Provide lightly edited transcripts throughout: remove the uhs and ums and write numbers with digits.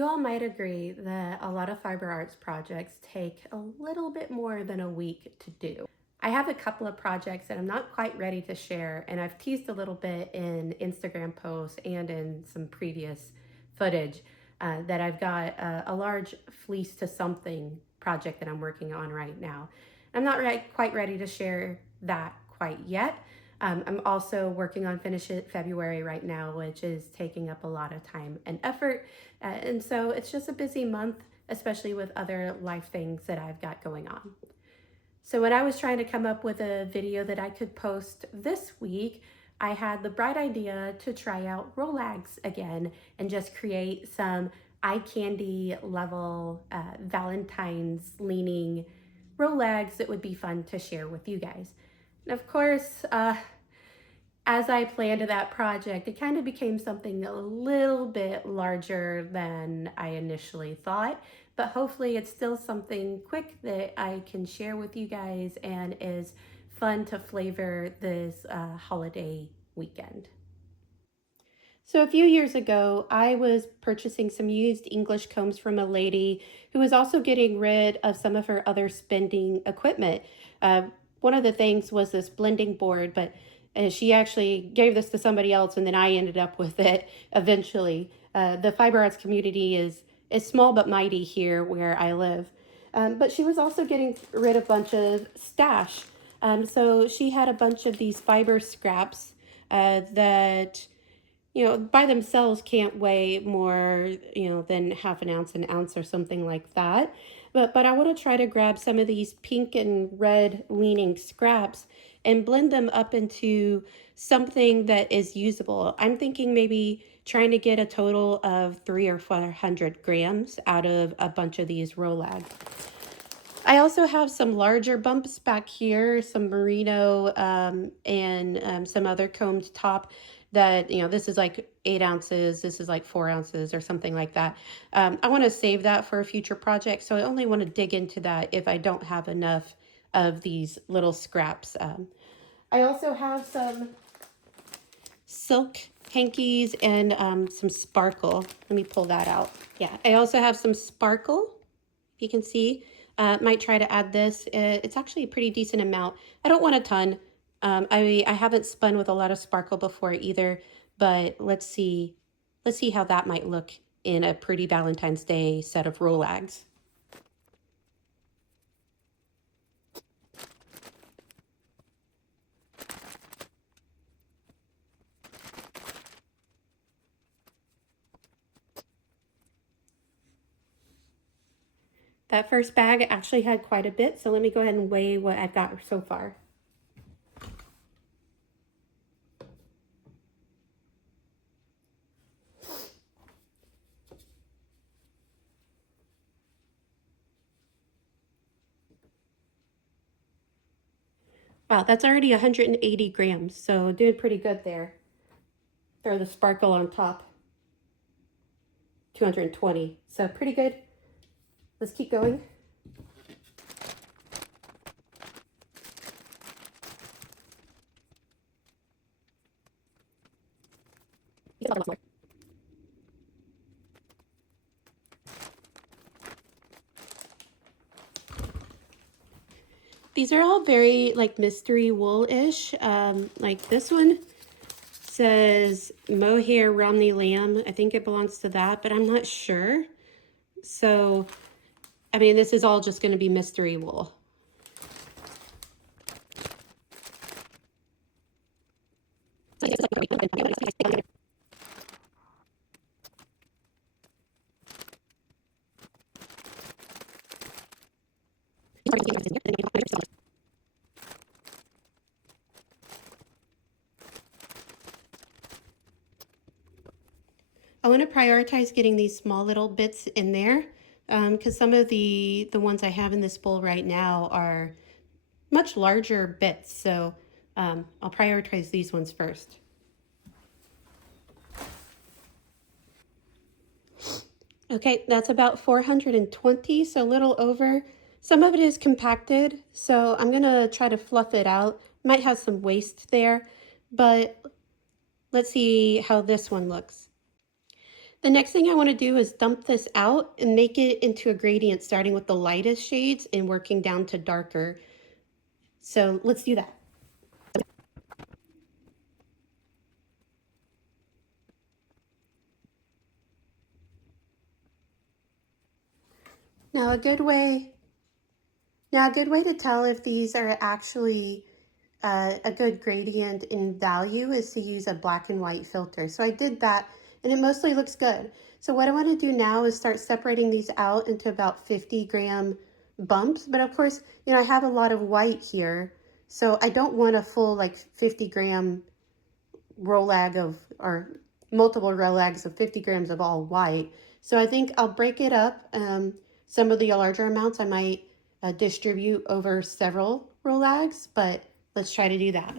You all might agree that a lot of fiber arts projects take a little bit more than a week to do. I have a couple of projects that I'm not quite ready to share, and I've teased a little bit in Instagram posts and in some previous footage that I've got a large fleece to something project that I'm working on right now. I'm not quite ready to share that quite yet. I'm also working on Finish It February right now, which is taking up a lot of time and effort. And so it's just a busy month, especially with other life things that I've got going on. So when I was trying to come up with a video that I could post this week, I had the bright idea to try out Rolags again and just create some eye candy level Valentine's leaning Rolags that would be fun to share with you guys. And of course, as I planned that project, it kind of became something a little bit larger than I initially thought, but hopefully it's still something quick that I can share with you guys and is fun to flavor this holiday weekend. So a few years ago, I was purchasing some used English combs from a lady who was also getting rid of some of her other spending equipment. Uh, One of the things was this blending board, but she actually gave this to somebody else, and then I ended up with it eventually. The fiber arts community is small but mighty here where I live. But she was also getting rid of a bunch of stash. So she had a bunch of these fiber scraps that by themselves can't weigh more, than half an ounce or something like that. But I want to try to grab some of these pink and red leaning scraps and blend them up into something that is usable. I'm thinking maybe trying to get a total of 300 or 400 grams out of a bunch of these Rolags. I also have some larger bumps back here, some merino and some other combed top that, this is like 8 ounces, this is like 4 ounces or something like that. I want to save that for a future project, so I only want to dig into that if I don't have enough of these little scraps. I also have some silk hankies and some sparkle. Let me pull that out. Yeah, I also have some sparkle, if you can see. Might try to add this. It's actually a pretty decent amount. I don't want a ton. I haven't spun with a lot of sparkle before either, but let's see how that might look in a pretty Valentine's Day set of Rolags. That first bag actually had quite a bit, so let me go ahead and weigh what I've got so far. Wow, that's already 180 grams, so doing pretty good there. Throw the sparkle on top. 220, so pretty good. Let's keep going. These are all very like mystery wool-ish. Like this one says mohair Romney lamb. I think it belongs to that, but I'm not sure. So, I mean, this is all just going to be mystery wool. I want to prioritize getting these small little bits in there because some of the ones I have in this bowl right now are much larger bits. So I'll prioritize these ones first. Okay, that's about 420, so a little over. Some of it is compacted, so I'm gonna try to fluff it out. Might have some waste there, but let's see how this one looks. The next thing I want to do is dump this out and make it into a gradient, starting with the lightest shades and working down to darker. So let's do that. Now a good way to tell if these are actually a good gradient in value is to use a black and white filter. So I did that and it mostly looks good. So what I want to do now is start separating these out into about 50-gram bumps. But of course, you know, I have a lot of white here. So I don't want a full like 50-gram Rolag of, or multiple Rolags of 50 grams of all white. So I think I'll break it up. Some of the larger amounts I might distribute over several Rolags, but let's try to do that.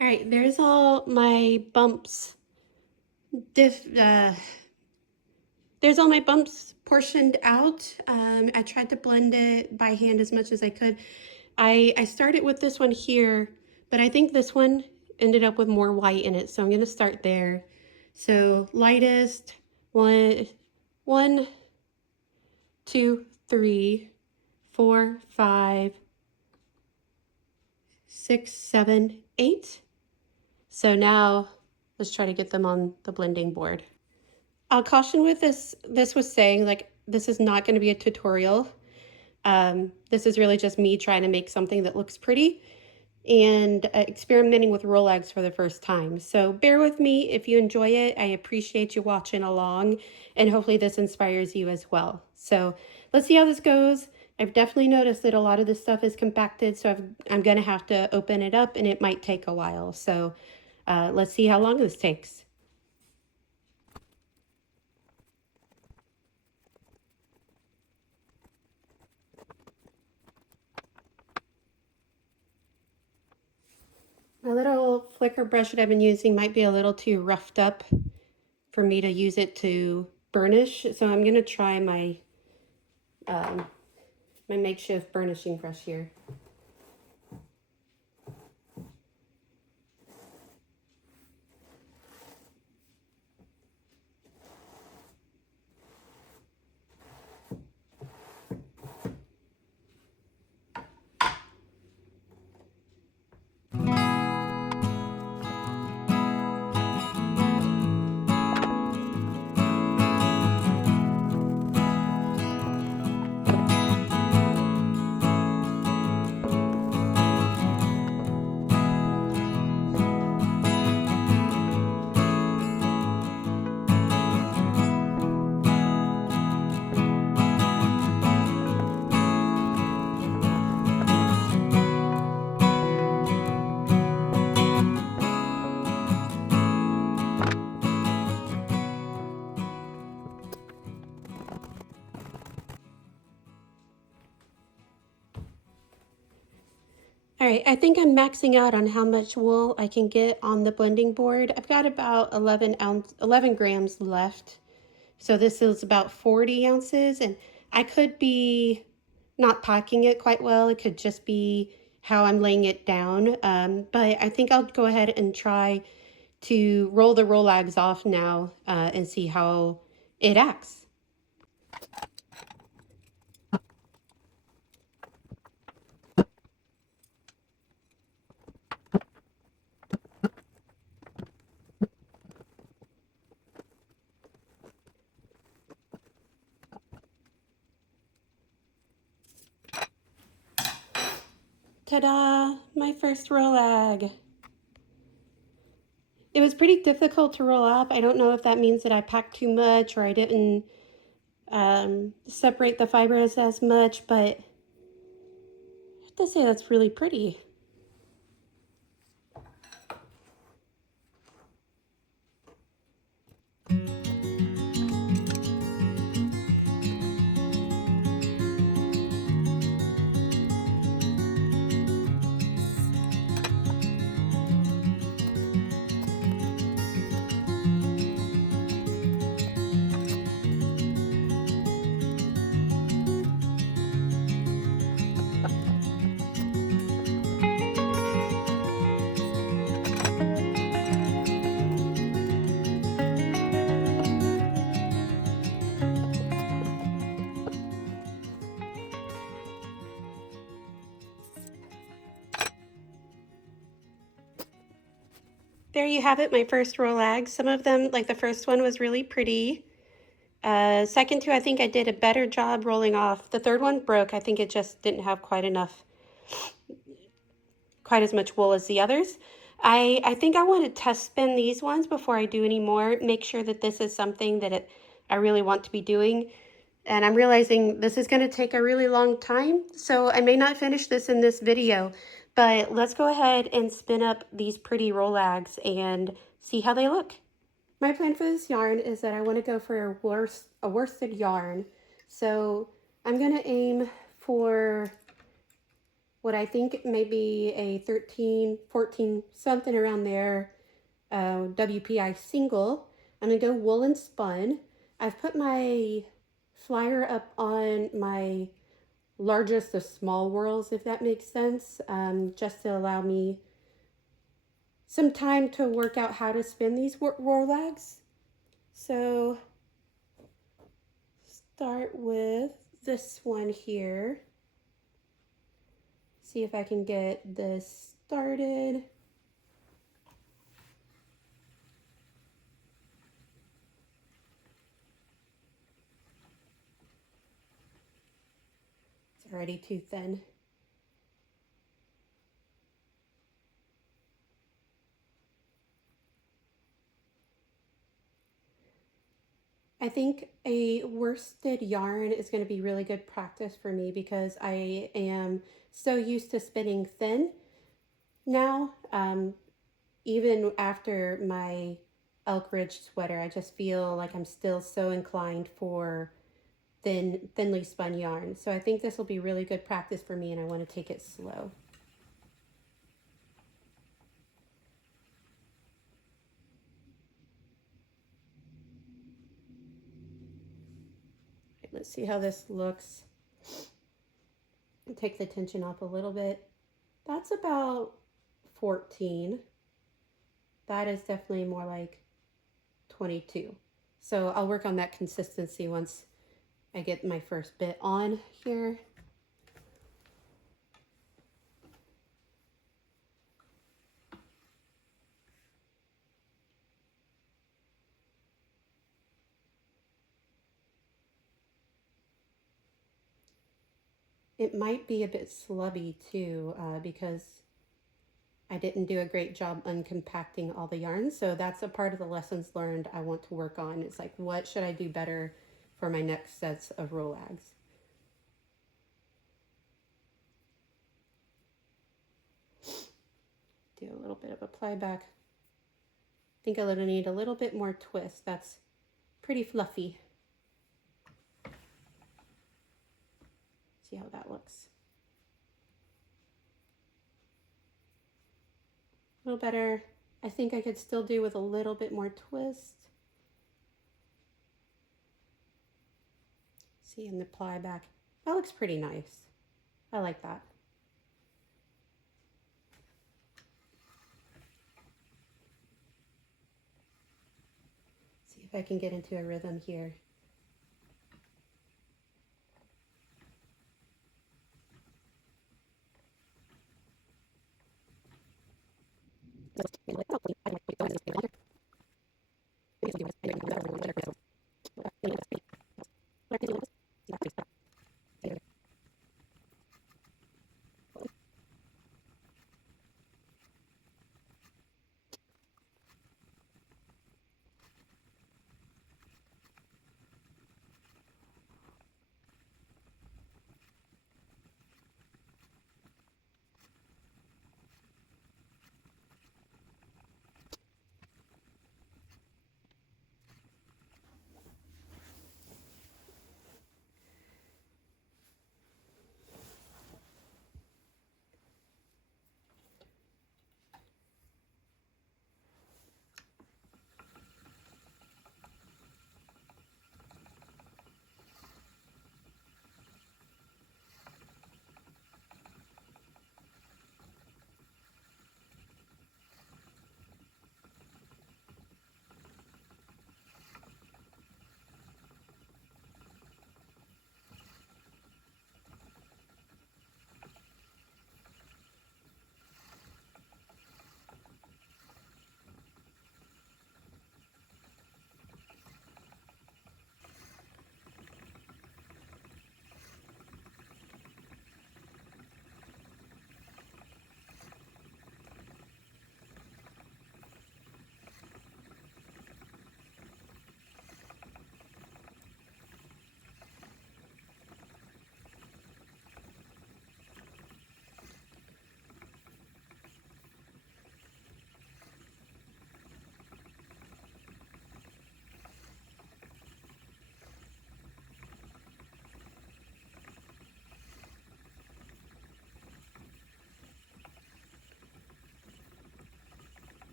All right, there's all my bumps. There's all my bumps portioned out. I tried to blend it by hand as much as I could. I started with this one here, but I think this one ended up with more white in it, so I'm gonna start there. So lightest, one, two, three, four, five, six, seven, eight. So now let's try to get them on the blending board. I'll caution with this was saying like, this is not gonna be a tutorial. This is really just me trying to make something that looks pretty and experimenting with Rolags for the first time. So bear with me if you enjoy it. I appreciate you watching along, and hopefully this inspires you as well. So let's see how this goes. I've definitely noticed that a lot of this stuff is compacted, so I'm gonna have to open it up and it might take a while. So let's see how long this takes. My little flicker brush that I've been using might be a little too roughed up for me to use it to burnish. So I'm gonna try my my makeshift burnishing brush here. All right, I think I'm maxing out on how much wool I can get on the blending board. I've got about 11 grams left. So this is about 40 ounces, and I could be not packing it quite well. It could just be how I'm laying it down. But I think I'll go ahead and try to roll the Rolags off now and see how it acts. Ta-da! My first Rolag. It was pretty difficult to roll off. I don't know if that means that I packed too much or I didn't separate the fibers as much, but I have to say that's really pretty. There you have it, my first Rolags. Some of them, like the first one was really pretty. Second two, I think I did a better job rolling off. The third one broke. I think it just didn't have quite as much wool as the others. I think I want to test spin these ones before I do any more. Make sure that this is something that I really want to be doing. And I'm realizing this is going to take a really long time, so I may not finish this in this video, but let's go ahead and spin up these pretty Rolags and see how they look. My plan for this yarn is that I want to go for a worsted yarn. So I'm going to aim for what I think may be a 13, 14, something around there, WPI single. I'm going to go wool and spun. I've put my flyer up on my largest of small whirls, if that makes sense, just to allow me some time to work out how to spin these Rolags. So start with this one here. See if I can get this started. It's already too thin. I think a worsted yarn is going to be really good practice for me because I am so used to spinning thin now. Even after my Elk Ridge sweater, I just feel like I'm still so inclined for thinly spun yarn. So I think this will be really good practice for me, and I want to take it slow. Let's see how this looks. Take the tension off a little bit. That's about 14. That is definitely more like 22. So I'll work on that consistency once I get my first bit on here. It might be a bit slubby too, because I didn't do a great job uncompacting all the yarns. So that's a part of the lessons learned I want to work on. It's like, what should I do better for my next sets of Rolags? Do a little bit of a ply back. I think I'm gonna need a little bit more twist. That's pretty fluffy. See how that looks. A little better. I think I could still do with a little bit more twist. See in the ply back. That looks pretty nice. I like that. See if I can get into a rhythm here.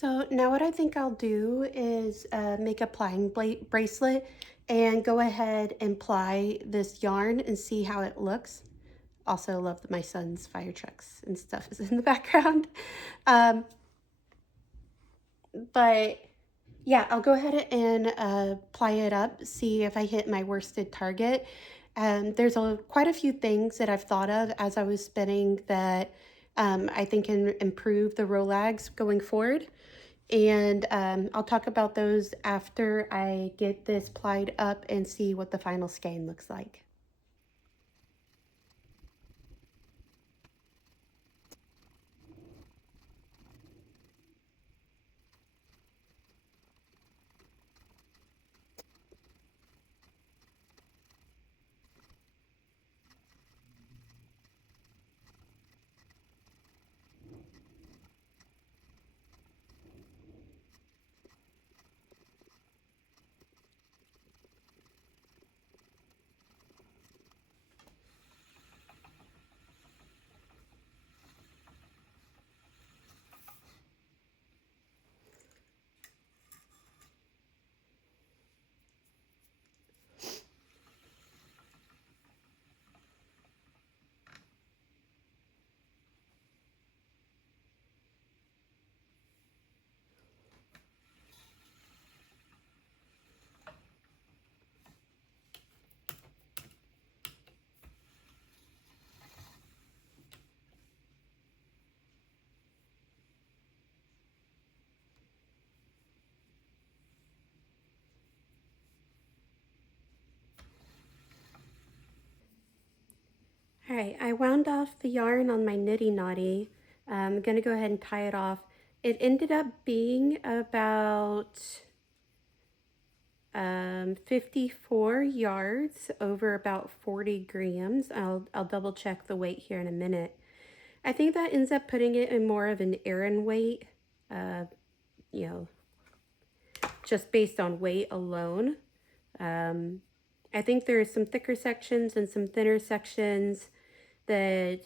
So now what I think I'll do is make a plying bracelet and go ahead and ply this yarn and see how it looks. Also love that my son's fire trucks and stuff is in the background. Um, but yeah, I'll go ahead and ply it up, see if I hit my worsted target. There's quite a few things that I've thought of as I was spinning that I think can improve the Rolags going forward. And I'll talk about those after I get this plied up and see what the final skein looks like. All right, I wound off the yarn on my nitty knotty. I'm gonna go ahead and tie it off. It ended up being about 54 yards over about 40 grams. I'll double check the weight here in a minute. I think that ends up putting it in more of an Aran weight, uh, you know, just based on weight alone. I think there's some thicker sections and some thinner sections that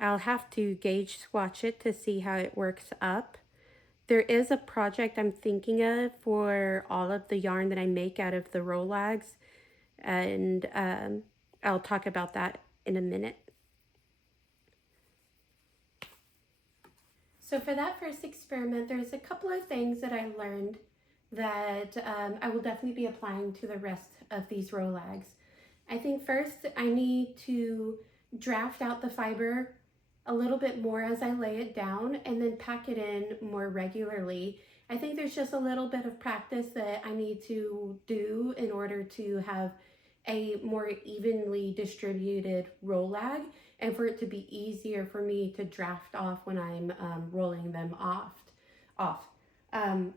I'll have to gauge swatch it to see how it works up. There is a project I'm thinking of for all of the yarn that I make out of the Rolags, and I'll talk about that in a minute. So for that first experiment, there's a couple of things that I learned that I will definitely be applying to the rest of these Rolags. I think first I need to draft out the fiber a little bit more as I lay it down and then pack it in more regularly. I think there's just a little bit of practice that I need to do in order to have a more evenly distributed Rolag and for it to be easier for me to draft off when I'm rolling them off. Um,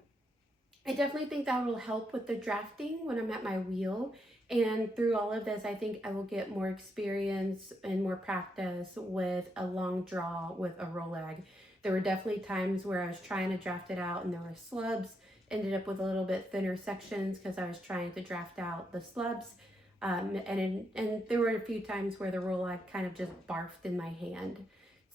I definitely think that will help with the drafting when I'm at my wheel. And through all of this, I think I will get more experience and more practice with a long draw with a Rolag. There were definitely times where I was trying to draft it out and there were slubs, ended up with a little bit thinner sections because I was trying to draft out the slubs. And there were a few times where the Rolag kind of just barfed in my hand.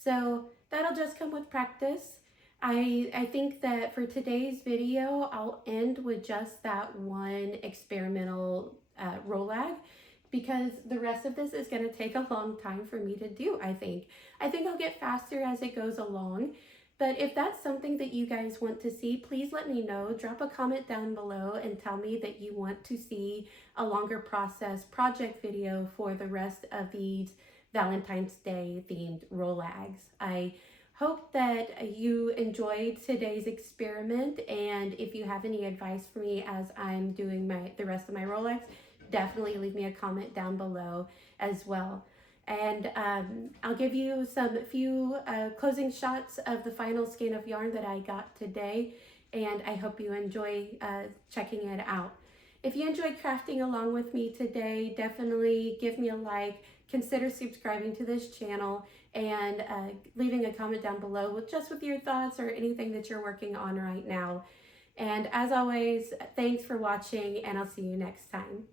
So that'll just come with practice. I think that for today's video, I'll end with just that one experimental Rolag because the rest of this is going to take a long time for me to do, I think. I think I'll get faster as it goes along. But if that's something that you guys want to see, please let me know. Drop a comment down below and tell me that you want to see a longer process project video for the rest of these Valentine's Day themed Rolags. I hope that you enjoyed today's experiment, and if you have any advice for me as I'm doing the rest of my Rolags, definitely leave me a comment down below as well. And I'll give you some few closing shots of the final skein of yarn that I got today, and I hope you enjoy checking it out. If you enjoyed crafting along with me today, definitely give me a like, consider subscribing to this channel, and leaving a comment down below with your thoughts or anything that you're working on right now. And as always, thanks for watching, and I'll see you next time.